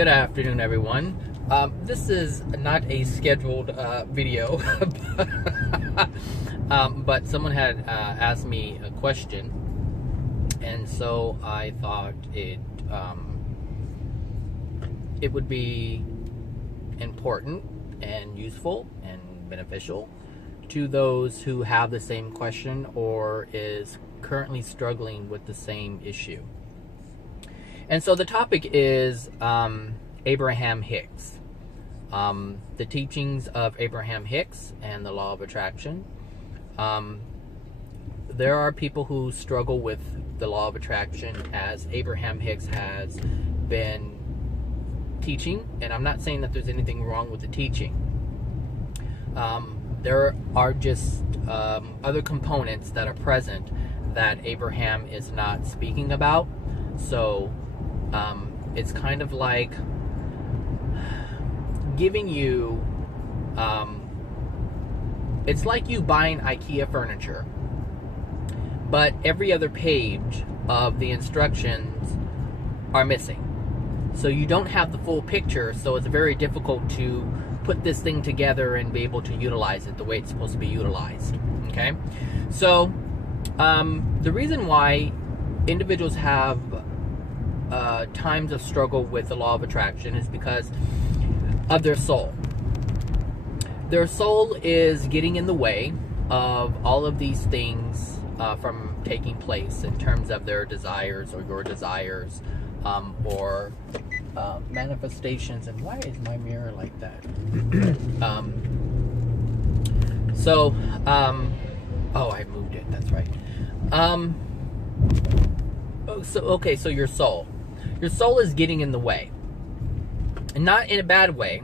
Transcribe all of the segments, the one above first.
Good afternoon, everyone. This is not a scheduled video, but someone had asked me a question, and so I thought it would be important and useful and beneficial to those who have the same question or is currently struggling with the same issue. And so the topic is Abraham Hicks, the teachings of Abraham Hicks and the law of attraction. There are people who struggle with the law of attraction as Abraham Hicks has been teaching, and I'm not saying that there's anything wrong with the teaching. There are just other components that are present that Abraham is not speaking about. So it's kind of like giving you, it's like you buying IKEA furniture, but every other page of the instructions are missing. So you don't have the full picture, so it's very difficult to put this thing together and be able to utilize it the way it's supposed to be utilized. Okay? So the reason why individuals have times of struggle with the law of attraction is because of their soul. Their soul is getting in the way of all of these things from taking place in terms of their desires or your desires, or manifestations. And why is my mirror like that? Oh, I moved it. That's right. So your soul. Your soul is getting in the way. And not in a bad way,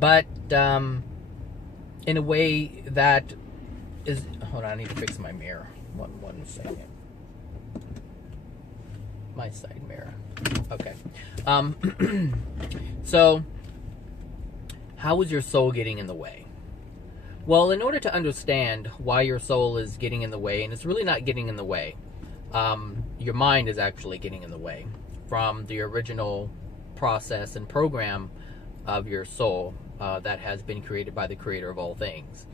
but in a way that is... Hold on, I need to fix my mirror. One second. My side mirror. Okay. So, how is your soul getting in the way? Well, in order to understand why your soul is getting in the way, and it's really not getting in the way, your mind is actually getting in the way from the original process and program of your soul that has been created by the creator of all things.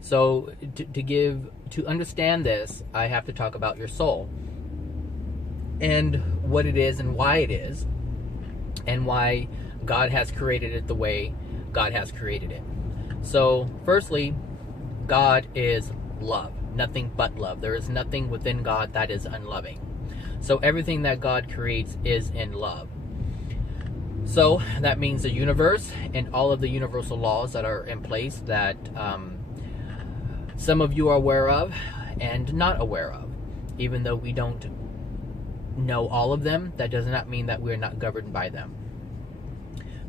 So to understand this, I have to talk about your soul and what it is and why it is, and why God has created it the way God has created it. So firstly, God is love, nothing but love. There is nothing within God that is unloving. So everything that God creates is in love. So that means the universe and all of the universal laws that are in place that some of you are aware of and not aware of. Even though we don't know all of them, that does not mean that we're not governed by them.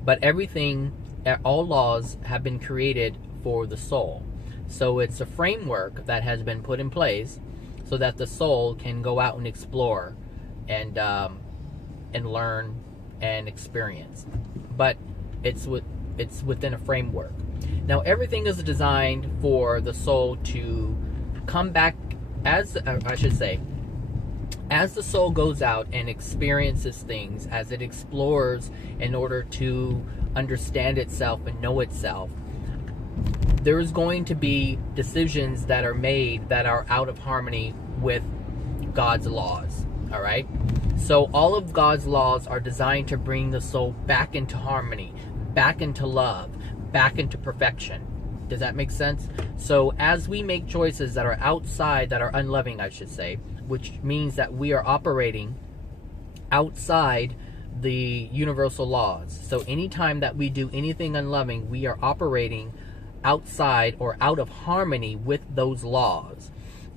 But everything, all laws have been created for the soul. So it's a framework that has been put in place so that the soul can go out and explore and learn and experience. But it's within a framework. Now everything is designed for the soul to come back, as the soul goes out and experiences things, as it explores in order to understand itself and know itself, there's going to be decisions that are made that are out of harmony with God's laws. All right? So all of God's laws are designed to bring the soul back into harmony, back into love, back into perfection. Does that make sense? So as we make choices that are outside, that are unloving, I should say, which means that we are operating outside the universal laws. So anytime that we do anything unloving, we are operating outside or out of harmony with those laws.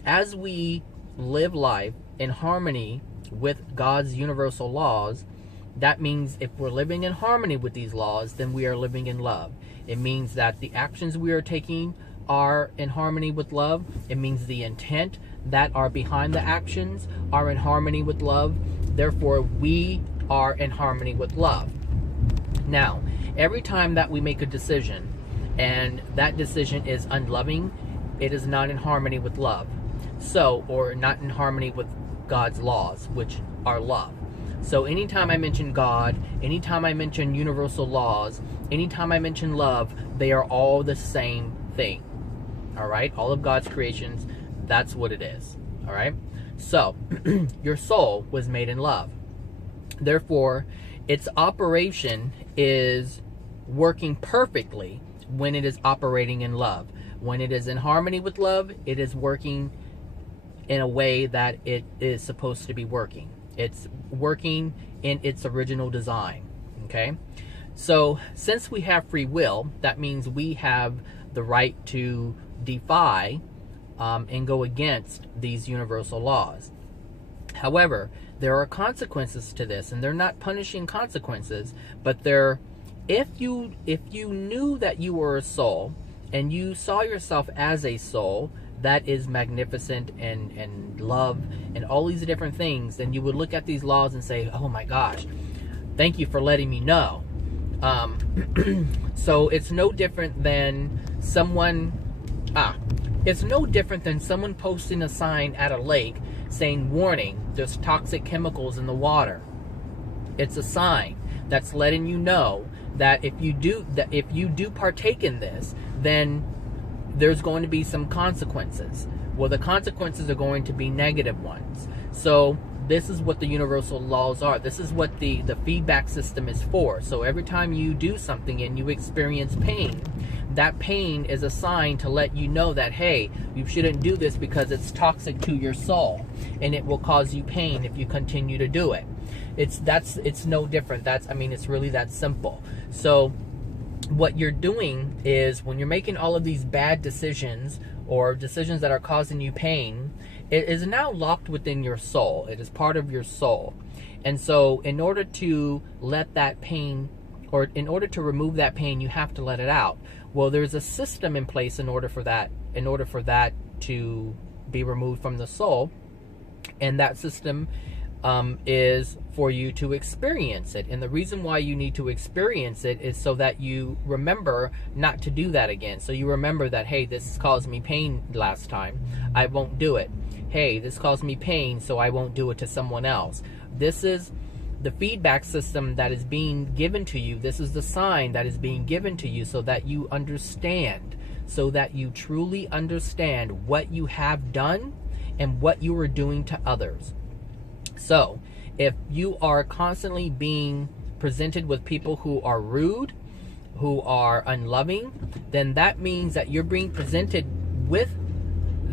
As we live life in harmony with God's universal laws, that means if we're living in harmony with these laws, then we are living in love. It means that the actions we are taking are in harmony with love. It means the intent that are behind the actions are in harmony with love. Therefore, we are in harmony with love. Now, every time that we make a decision and that decision is unloving, it is not in harmony with love. So, or not in harmony with God's laws, which are love. So anytime I mention God, anytime I mention universal laws, anytime I mention love, they are all the same thing. All right? All of God's creations, that's what it is. All right? So, your soul was made in love. Therefore, its operation is working perfectly when it is operating in love. When it is in harmony with love, it is working in a way that it is supposed to be working. It's working in its original design. Okay? So, since we have free will, that means we have the right to defy and go against these universal laws. However, there are consequences to this, and they're not punishing consequences, but they're, if you knew that you were a soul and you saw yourself as a soul that is magnificent and love and all these different things, then you would look at these laws and say, oh my gosh, thank you for letting me know. So it's no different than someone posting a sign at a lake saying, warning, there's toxic chemicals in the water. It's a sign that's letting you know that if you do partake in this, then there's going to be some consequences. Well, the consequences are going to be negative ones. So this is what the universal laws are. This is what the feedback system is for. So every time you do something and you experience pain, that pain is a sign to let you know that, hey, you shouldn't do this because it's toxic to your soul and it will cause you pain if you continue to do it. It's no different. It's really that simple. So what you're doing is, when you're making all of these bad decisions or decisions that are causing you pain, it is now locked within your soul. It is part of your soul. And so in order to let that pain, or in order to remove that pain, you have to let it out. Well, there's a system in place in order for that to be removed from the soul. And that system is for you to experience it. And the reason why you need to experience it is so that you remember not to do that again. So you remember that, hey, this caused me pain last time, I won't do it. Hey, this caused me pain, so I won't do it to someone else. This is the feedback system that is being given to you. This is the sign that is being given to you so that you understand, so that you truly understand what you have done and what you are doing to others. So, if you are constantly being presented with people who are rude, who are unloving, then that means that you're being presented with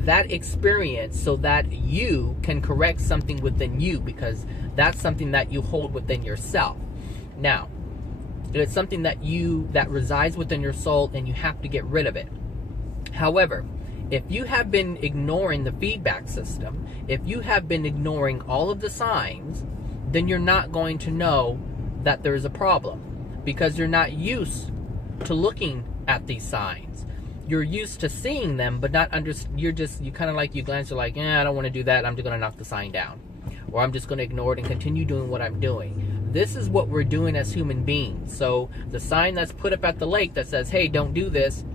that experience so that you can correct something within you, because that's something that you hold within yourself. Now, it's something that resides within your soul, and you have to get rid of it. However, if you have been ignoring the feedback system, if you have been ignoring all of the signs, then you're not going to know that there's a problem, because you're not used to looking at these signs. You're used to seeing them, but not you kind of like, you glance, you're like, I don't want to do that, I'm just going to knock the sign down. Or I'm just going to ignore it and continue doing what I'm doing. This is what we're doing as human beings. So the sign that's put up at the lake that says, hey, don't do this,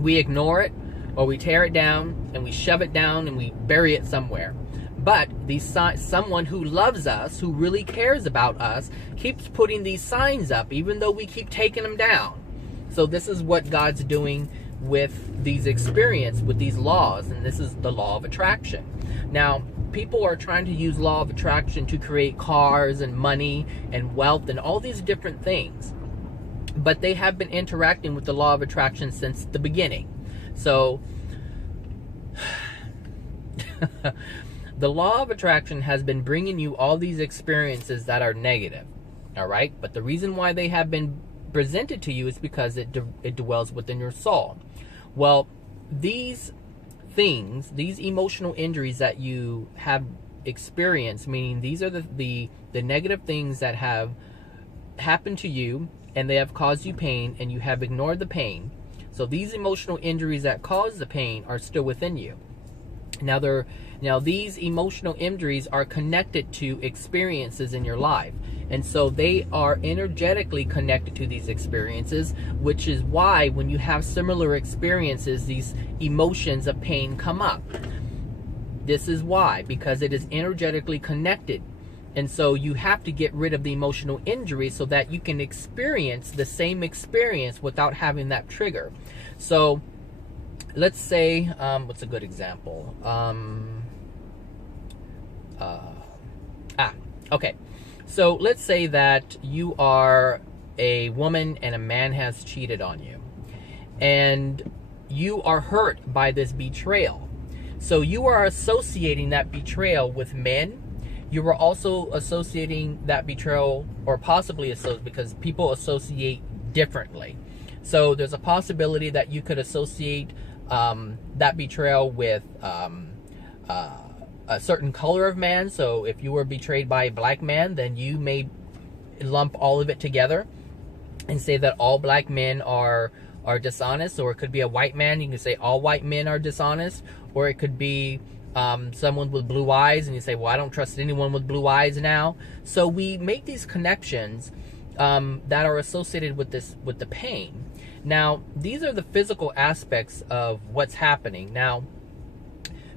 we ignore it, or we tear it down and we shove it down and we bury it somewhere. But someone who loves us, who really cares about us, keeps putting these signs up, even though we keep taking them down. So this is what God's doing with these experiences, with these laws, and this is the law of attraction. Now, people are trying to use law of attraction to create cars and money and wealth and all these different things. But they have been interacting with the law of attraction since the beginning. So, the law of attraction has been bringing you all these experiences that are negative, all right? But the reason why they have been presented to you is because it dwells within your soul. Well, these things, these emotional injuries that you have experienced, meaning these are the negative things that have happened to you, and they have caused you pain, and you have ignored the pain. So these emotional injuries that cause the pain are still within you. Now these emotional injuries are connected to experiences in your life. And so they are energetically connected to these experiences, which is why when you have similar experiences, these emotions of pain come up. This is why, because it is energetically connected And so you have to get rid of the emotional injury so that you can experience the same experience without having that trigger. So let's say, what's a good example? Okay. So let's say that you are a woman and a man has cheated on you. And you are hurt by this betrayal. So you are associating that betrayal with men. You are also associating that betrayal, or possibly because people associate differently. So there's a possibility that you could associate that betrayal with a certain color of man. So if you were betrayed by a black man, then you may lump all of it together and say that all black men are dishonest. Or it could be a white man, you can say all white men are dishonest. Or it could be someone with blue eyes, and you say, well, I don't trust anyone with blue eyes now. So we make these connections that are associated with the pain. Now, these are the physical aspects of what's happening. Now,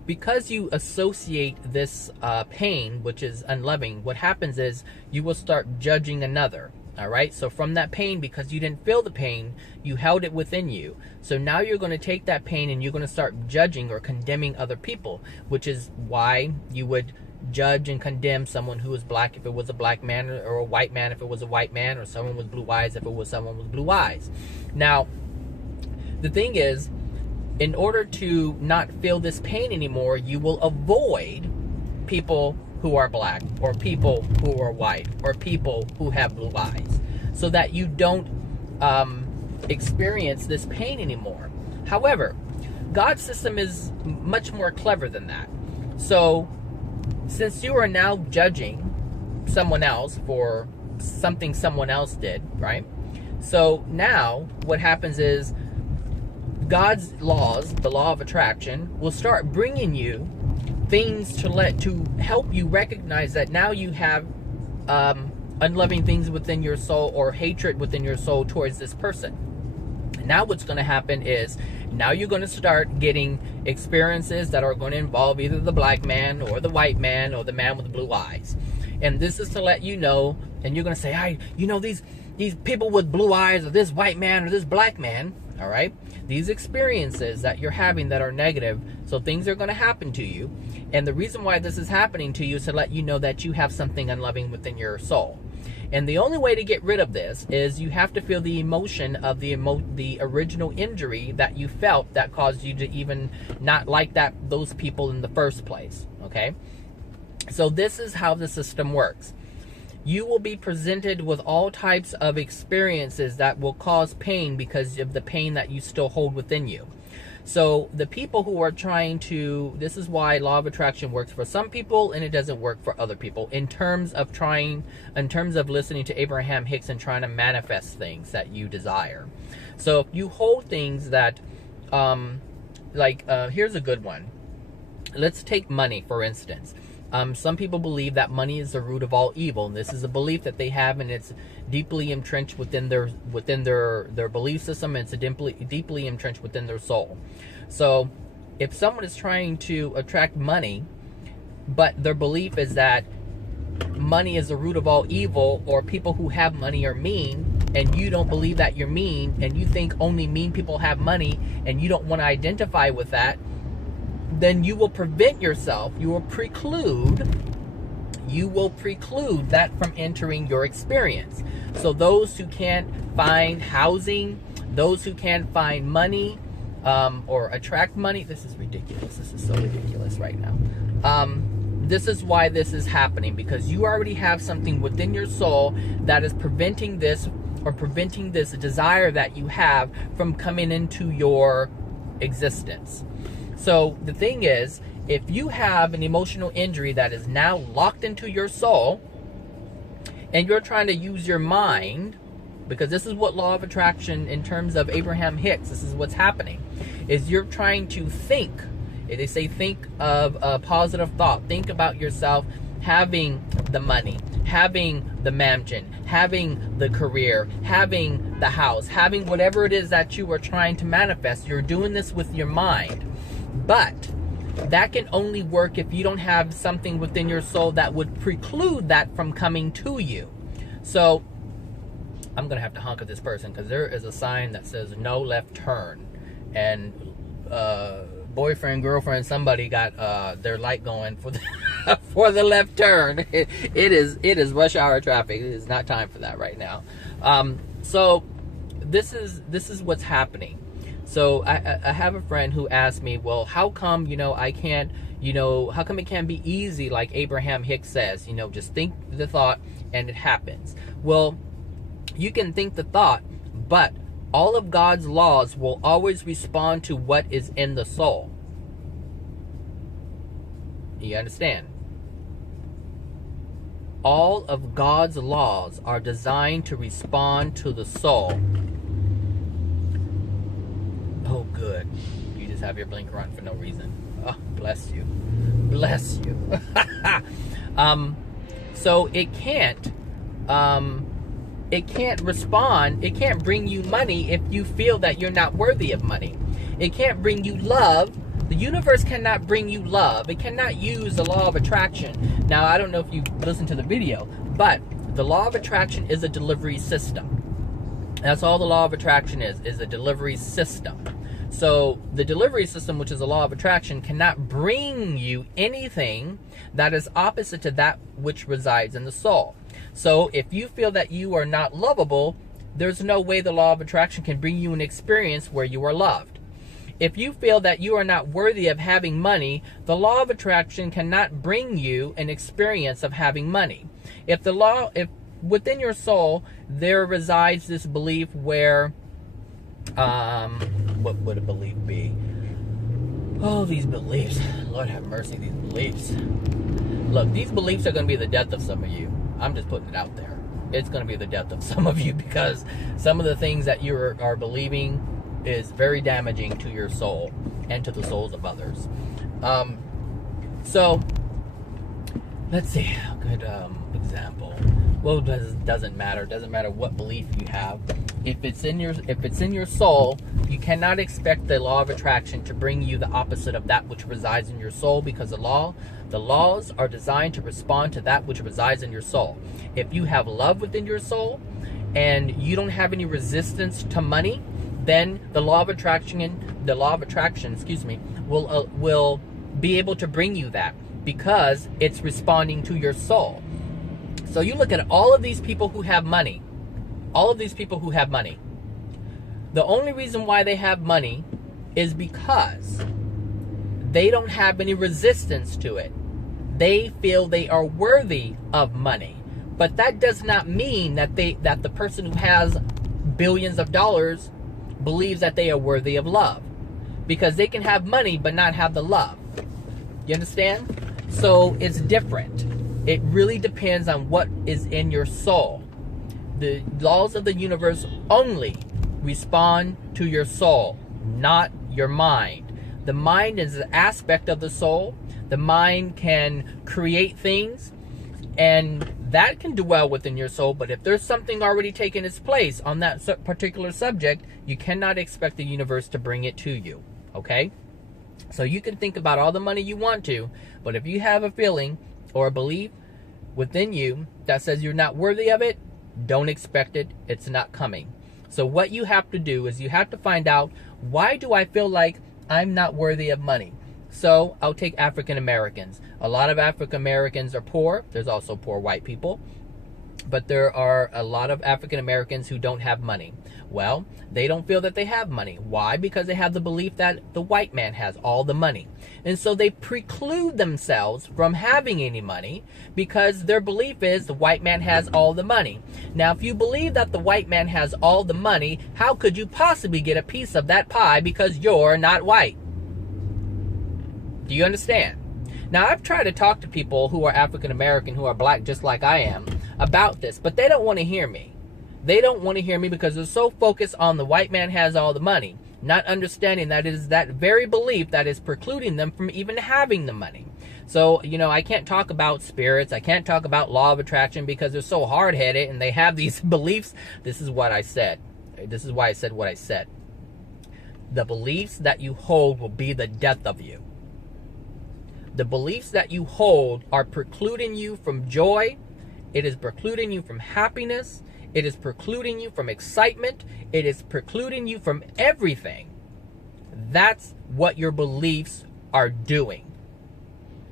because you associate this pain, which is unloving, what happens is you will start judging another. All right. So from that pain, because you didn't feel the pain, you held it within you. So now you're going to take that pain and you're going to start judging or condemning other people, which is why you would judge and condemn someone who is black if it was a black man, or a white man if it was a white man, or someone with blue eyes if it was someone with blue eyes. Now, the thing is, in order to not feel this pain anymore, you will avoid people who are black, or people who are white, or people who have blue eyes, so that you don't experience this pain anymore. However, God's system is much more clever than that. So since you are now judging someone else for something someone else did, right? So now what happens is God's laws, the law of attraction, will start bringing you things to help you recognize that now you have unloving things within your soul, or hatred within your soul towards this person. Now what's going to happen is, now you're going to start getting experiences that are going to involve either the black man or the white man or the man with the blue eyes. And this is to let you know, and you're going to say, these people with blue eyes, or this white man or this black man, all right? These experiences that you're having that are negative, so things are going to happen to you. And the reason why this is happening to you is to let you know that you have something unloving within your soul. And the only way to get rid of this is you have to feel the emotion of the original injury that you felt that caused you to even not like those people in the first place, okay? So this is how the system works. You will be presented with all types of experiences that will cause pain because of the pain that you still hold within you. So the people who are this is why law of attraction works for some people and it doesn't work for other people in terms of listening to Abraham Hicks and trying to manifest things that you desire. So if you hold things that, here's a good one. Let's take money, for instance. Some people believe that money is the root of all evil, and this is a belief that they have, and it's deeply entrenched within their belief system, and it's deeply entrenched within their soul. So if someone is trying to attract money, but their belief is that money is the root of all evil, or people who have money are mean, and you don't believe that you're mean, and you think only mean people have money, and you don't want to identify with that, then you will prevent yourself, you will preclude that from entering your experience. So those who can't find housing, those who can't find money, or attract money, this is ridiculous. This is so ridiculous right now. This is why this is happening, because you already have something within your soul that is preventing this desire that you have from coming into your existence. So the thing is, if you have an emotional injury that is now locked into your soul, and you're trying to use your mind, because this is what law of attraction, in terms of Abraham Hicks, this is what's happening, is you're trying to think. They say think of a positive thought. Think about yourself having the money, having the mansion, having the career, having the house, having whatever it is that you are trying to manifest. You're doing this with your mind. But that can only work if you don't have something within your soul that would preclude that from coming to you. So I'm gonna have to honk at this person because there is a sign that says no left turn, and boyfriend, girlfriend, somebody got their light going for the for the left turn. It is rush hour traffic. It is not time for that right now. So this is what's happening. So I have a friend who asked me, well, how come, I can't, how come it can't be easy like Abraham Hicks says, just think the thought and it happens. Well, you can think the thought, but all of God's laws will always respond to what is in the soul. You understand? All of God's laws are designed to respond to the soul. Oh, good. You just have your blinker on for no reason. Oh, bless you. Bless you. So it can't respond. It can't bring you money if you feel that you're not worthy of money. It can't bring you love. The universe cannot bring you love. It cannot use the law of attraction. Now, I don't know if you listened to the video, but the law of attraction is a delivery system. That's all the law of attraction is a delivery system. So the delivery system, which is the law of attraction, cannot bring you anything that is opposite to that which resides in the soul. So if you feel that you are not lovable, there's no way the law of attraction can bring you an experience where you are loved. If you feel that you are not worthy of having money, the law of attraction cannot bring you an experience of having money. If within your soul there resides this belief where, what would a belief be? Oh, these beliefs. Lord have mercy, these beliefs. Look, these beliefs are going to be the death of some of you. I'm just putting it out there. It's going to be the death of some of you because some of the things that you are believing is very damaging to your soul and to the souls of others. So let's see a good example. Well, it doesn't matter. It doesn't matter what belief you have. If it's in your soul, you cannot expect the law of attraction to bring you the opposite of that which resides in your soul, because the laws are designed to respond to that which resides in your soul. If you have love within your soul and you don't have any resistance to money, then the law of attraction, will be able to bring you that because it's responding to your soul. So you look at all of these people who have money. All of these people who have money. The only reason why they have money is because they don't have any resistance to it. They feel they are worthy of money. But that does not mean that the person who has billions of dollars believes that they are worthy of love. Because they can have money but not have the love. You understand? So it's different. It really depends on what is in your soul. The laws of the universe only respond to your soul, not your mind. The mind is an aspect of the soul. The mind can create things, and that can dwell within your soul. But if there's something already taken its place on that particular subject, you cannot expect the universe to bring it to you. Okay? So you can think about all the money you want to, but if you have a feeling or a belief within you that says you're not worthy of it, don't expect it. It's not coming. So what you have to do is you have to find out, why do I feel like I'm not worthy of money? So I'll take African Americans. A lot of African Americans are poor. There's also poor white people. But there are a lot of African Americans who don't have money. Well, they don't feel that they have money. Why? Because they have the belief that the white man has all the money. And so they preclude themselves from having any money because their belief is the white man has all the money. Now, if you believe that the white man has all the money, how could you possibly get a piece of that pie because you're not white? Do you understand? Now, I've tried to talk to people who are African American, who are black just like I am, about this, but they don't want to hear me. They don't want to hear me because they're so focused on the white man has all the money, not understanding that it is that very belief that is precluding them from even having the money. So, I can't talk about spirits. I can't talk about law of attraction because they're so hard-headed and they have these beliefs. This is what I said. This is why I said what I said. The beliefs that you hold will be the death of you. The beliefs that you hold are precluding you from joy. It is precluding you from happiness. It is precluding you from excitement. It is precluding you from everything. That's what your beliefs are doing.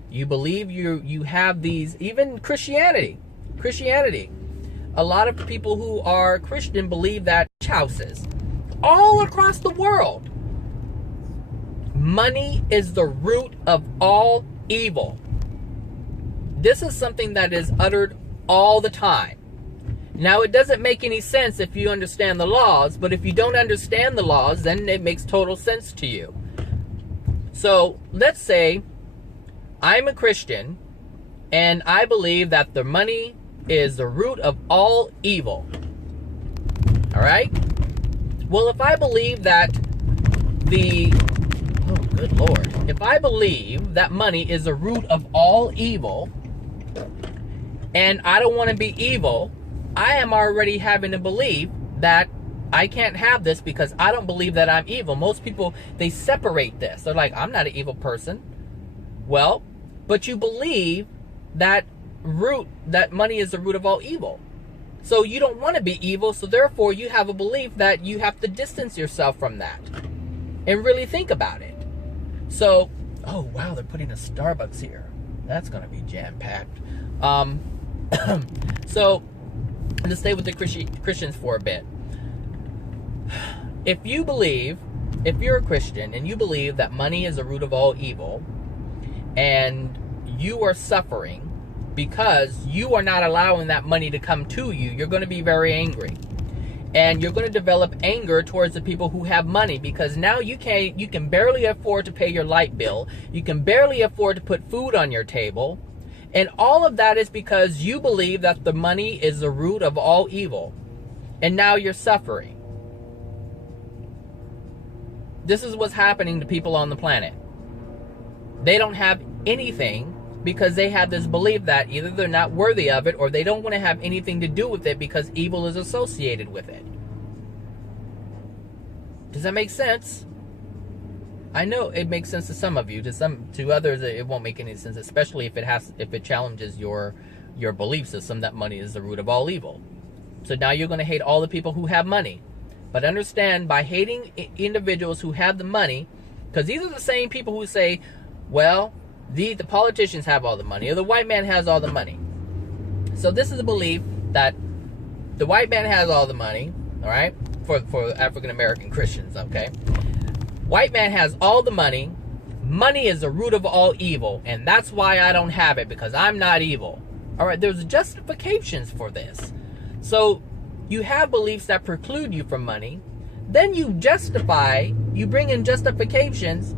You believe you have these, even Christianity. A lot of people who are Christian believe that houses all across the world. Money is the root of all evil. This is something that is uttered all the time. Now, it doesn't make any sense if you understand the laws, but if you don't understand the laws, then it makes total sense to you. So, let's say I'm a Christian, and I believe that the money is the root of all evil. All right? Well, if I believe that oh, good Lord. If I believe that money is the root of all evil, and I don't want to be evil, I am already having a belief that I can't have this because I don't believe that I'm evil. Most people, they separate this. They're like, I'm not an evil person. Well, but you believe that money is the root of all evil. So you don't want to be evil, so therefore you have a belief that you have to distance yourself from that and really think about it. So, oh wow, they're putting a Starbucks here. That's going to be jam-packed. So, let's stay with the Christians for a bit. If you're a Christian and you believe that money is the root of all evil, and you are suffering because you are not allowing that money to come to you, you're going to be very angry. And you're going to develop anger towards the people who have money, because now you can barely afford to pay your light bill. You can barely afford to put food on your table. And all of that is because you believe that the money is the root of all evil. And now you're suffering. This is what's happening to people on the planet. They don't have anything because they have this belief that either they're not worthy of it or they don't want to have anything to do with it because evil is associated with it. Does that make sense? I know it makes sense to some of you. To others, it won't make any sense, especially if it challenges your belief system that money is the root of all evil. So now you're going to hate all the people who have money. But understand, by hating individuals who have the money, because these are the same people who say, well, the politicians have all the money, or the white man has all the money. So this is a belief that the white man has all the money, all right, for African American Christians, okay? White man has all the money. Money is the root of all evil, and that's why I don't have it, because I'm not evil. All right, there's justifications for this. So you have beliefs that preclude you from money. Then you bring in justifications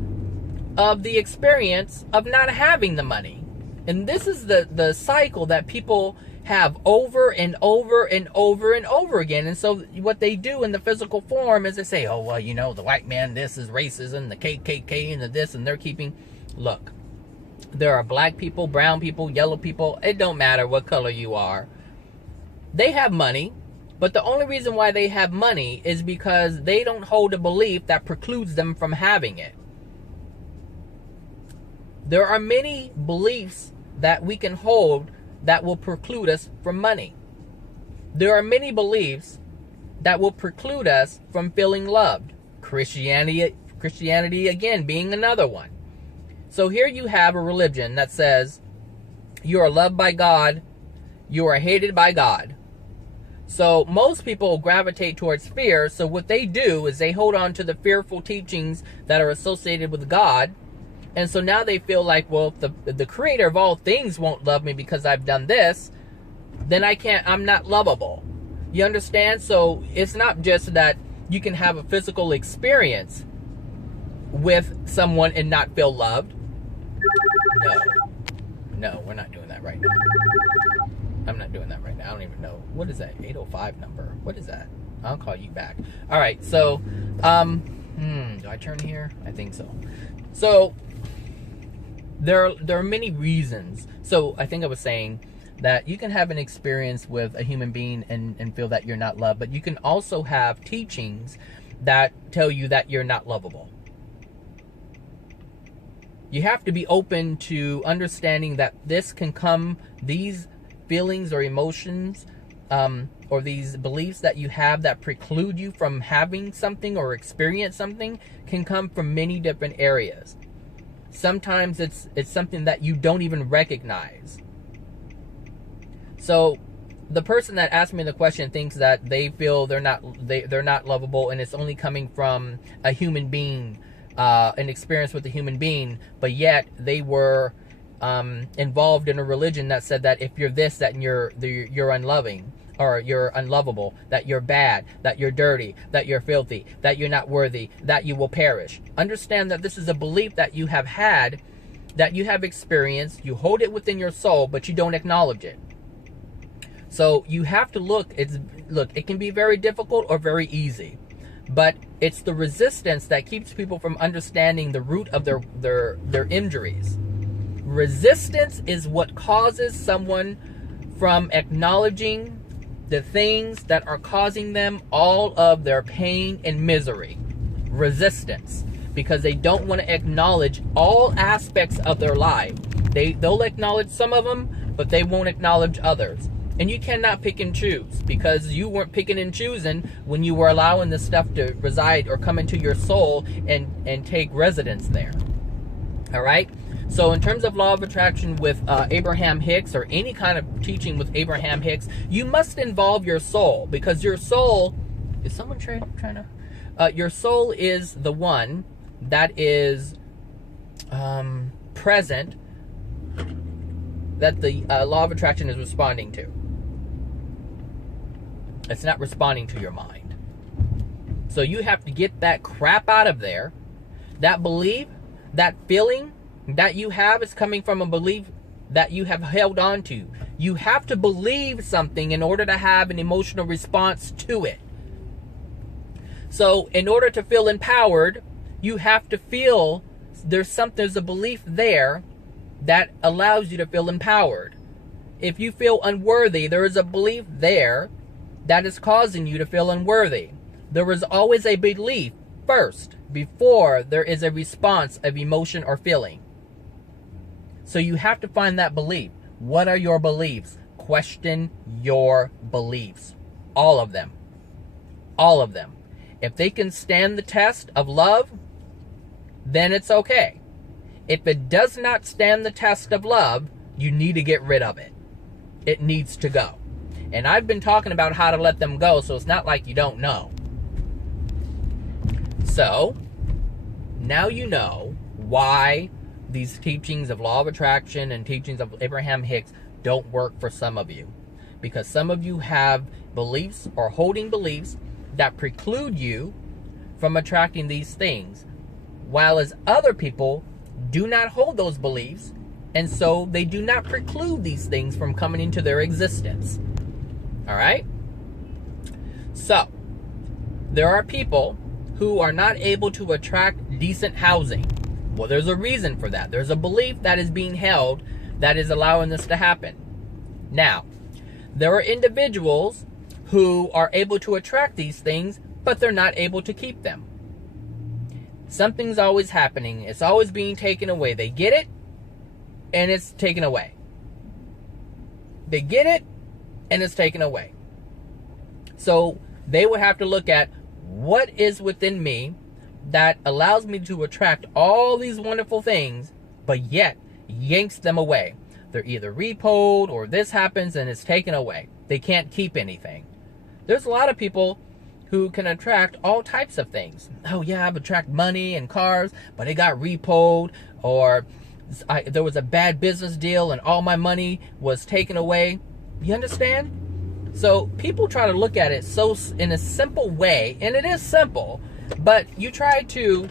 of the experience of not having the money. And this is the cycle that people have over and over and over and over again. And so what they do in the physical form is they say, oh, well, you know, the white man, this is racism, the KKK, and the this, and they're keeping... Look, there are black people, brown people, yellow people. It don't matter what color you are. They have money, but the only reason why they have money is because they don't hold a belief that precludes them from having it. There are many beliefs that we can hold that will preclude us from money. There are many beliefs that will preclude us from feeling loved. Christianity again being another one. So here you have a religion that says you are loved by God, you are hated by God. So most people gravitate towards fear. So what they do is they hold on to the fearful teachings that are associated with God. And so now they feel like, well, if the creator of all things won't love me because I've done this, then I'm not lovable. You understand? So it's not just that you can have a physical experience with someone and not feel loved. No, we're not doing that right now. I'm not doing that right now. I don't even know. What is that 805 number? What is that? I'll call you back. All right. So, do I turn here? I think so. So, there are many reasons. So, I think I was saying that you can have an experience with a human being and feel that you're not loved, but you can also have teachings that tell you that you're not lovable. You have to be open to understanding that this can come, these feelings or emotions, or these beliefs that you have that preclude you from having something or experience something, can come from many different areas. Sometimes it's something that you don't even recognize. So the person that asked me the question thinks that they feel they're not lovable, and it's only coming from a human being, an experience with a human being, but yet they were involved in a religion that said that if you're this, that you're unloving, or you're unlovable, that you're bad, that you're dirty, that you're filthy, that you're not worthy, that you will perish. Understand that this is a belief that you have had, that you have experienced, you hold it within your soul, but you don't acknowledge it. So you have to look, it can be very difficult or very easy, but it's the resistance that keeps people from understanding the root of their injuries. Resistance is what causes someone from acknowledging the things that are causing them all of their pain and misery. Resistance. Because they don't want to acknowledge all aspects of their life. They'll acknowledge some of them, but they won't acknowledge others. And you cannot pick and choose, because you weren't picking and choosing when you were allowing this stuff to reside or come into your soul and take residence there. All right? So in terms of law of attraction with Abraham Hicks, or any kind of teaching with Abraham Hicks, you must involve your soul, because your soul, is someone trying to, your soul is the one that is present, that the law of attraction is responding to. It's not responding to your mind. So you have to get that crap out of there. That belief, that feeling that you have is coming from a belief that you have held on to. You have to believe something in order to have an emotional response to it. So in order to feel empowered, you have to feel there's a belief there that allows you to feel empowered. If you feel unworthy, there is a belief there that is causing you to feel unworthy. There is always a belief first before there is a response of emotion or feeling. So you have to find that belief. What are your beliefs? Question your beliefs. All of them. All of them. If they can stand the test of love, then it's okay. If it does not stand the test of love, you need to get rid of it. It needs to go. And I've been talking about how to let them go, so it's not like you don't know. So, now you know why these teachings of law of attraction and teachings of Abraham Hicks don't work for some of you. Because some of you have beliefs or holding beliefs that preclude you from attracting these things, while as other people do not hold those beliefs, and so they do not preclude these things from coming into their existence. All right? So, there are people who are not able to attract decent housing. Well, there's a reason for that. There's a belief that is being held that is allowing this to happen. Now, there are individuals who are able to attract these things, but they're not able to keep them. Something's always happening. It's always being taken away. They get it, and it's taken away. They get it, and it's taken away. So they would have to look at what is within me that allows me to attract all these wonderful things, but yet yanks them away. They're either repoed, or this happens and it's taken away. They can't keep anything. There's a lot of people who can attract all types of things. Oh yeah, I've attracted money and cars, but it got repoed, or there was a bad business deal and all my money was taken away. You understand? So people try to look at it in a simple way, and it is simple, but you try to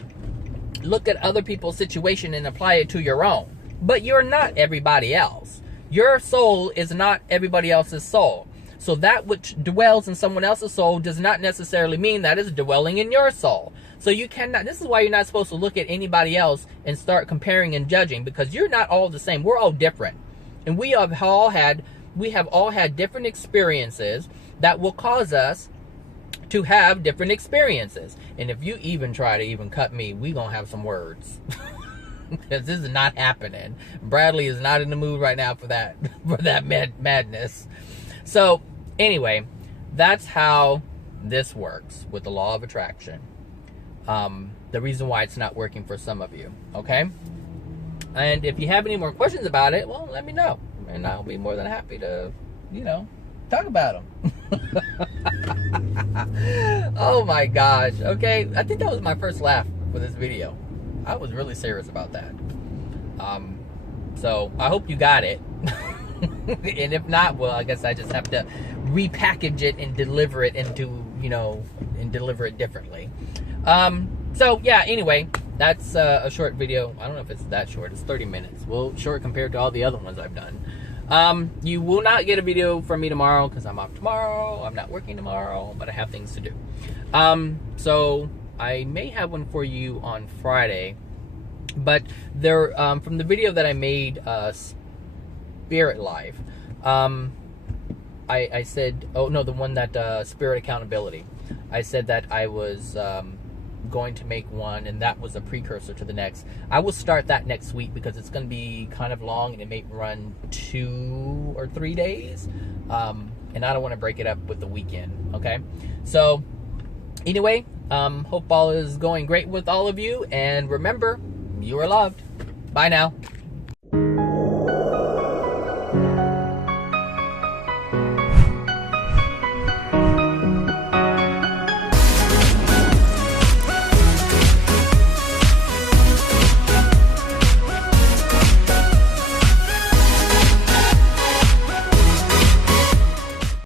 look at other people's situation and apply it to your own. But you're not everybody else. Your soul is not everybody else's soul. So that which dwells in someone else's soul does not necessarily mean that it's dwelling in your soul. So you cannot, this is why you're not supposed to look at anybody else and start comparing and judging, because you're not all the same. We're all different. And we have all had different experiences that will cause us to have different experiences. And if you even try to even cut me, we gonna have some words. Because this is not happening. Bradley is not in the mood right now for that madness. So anyway, that's how this works with the law of attraction. The reason why it's not working for some of you, okay? And if you have any more questions about it, well, let me know. And I'll be more than happy to, talk about them. Oh my gosh, okay? I think that was my first laugh for this video. I was really serious about that. So I hope you got it. And if not, well, I guess I just have to repackage it and deliver it into, and deliver it differently. So yeah, anyway, that's a short video. I don't know if it's that short. It's 30 minutes. Well, short compared to all the other ones I've done. You will not get a video from me tomorrow because I'm off tomorrow. I'm not working tomorrow, but I have things to do. So I may have one for you on Friday. But there, from the video that I made, Spirit Life, I said, oh no, the one that Spirit Accountability. I said that I was going to make one, and that was a precursor to the next. I will start that next week because it's going to be kind of long, and it may run 2 or 3 days, and I don't want to break it up with the weekend. Okay, so anyway, hope all is going great with all of you, and remember, you are loved. Bye now.